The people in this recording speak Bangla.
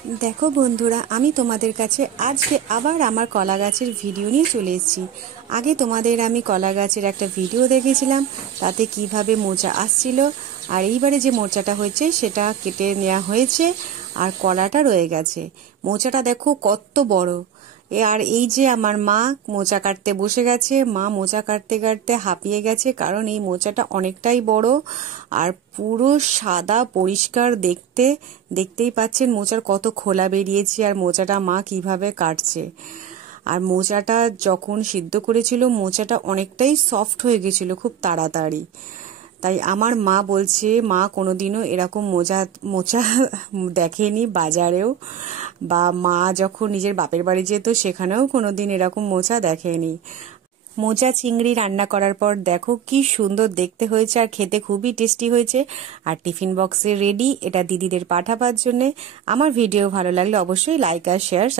देखो बंधुरा आमी तोमादेर काछे आजके आबार आमार कला गाछेर भिडियो निये चले एसेछि। आगे तोमादेर आमी कला गाछेर एकटा भिडियो देखेछिलाम ताते किभाबे मोचा आसछिलो आर एइबारे जे मोचाटा हयेछे सेटा केटे नेওয়া हयेछे आर कलाटा रये गेछे। मोचाटा देखो कत बड़ो। আর এই যে আমার মা মোচা কাটতে বসে গেছে। মা মোচা কাটতে কাটতে হাঁপিয়ে গেছে, কারণ এই মোচাটা অনেকটাই বড় আর পুরো সাদা পরিষ্কার দেখতে। দেখতেই পাচ্ছেন মোচার কত খোলা বেরিয়েছে আর মোচাটা মা কিভাবে কাটছে। আর মোচাটা যখন সিদ্ধ করেছিল মোচাটা অনেকটাই সফট হয়ে গেছিল খুব তাড়াতাড়ি। তাই আমার মা বলছে মা কোনোদিনও এরকম মোচা দেখেনি বাজারেও, বা মা যখন নিজের বাপের বাড়ি যেত সেখানেও কোনোদিন এরকম মোচা দেখেনি। মোচা চিংড়ি রান্না করার পর দেখো কি সুন্দর দেখতে হয়েছে আর খেতে খুবই টেস্টি হয়েছে। আর টিফিন বক্সে রেডি, এটা দিদিদের পাঠাবার জন্য। আমার ভিডিও ভালো লাগলে অবশ্যই লাইক আর শেয়ার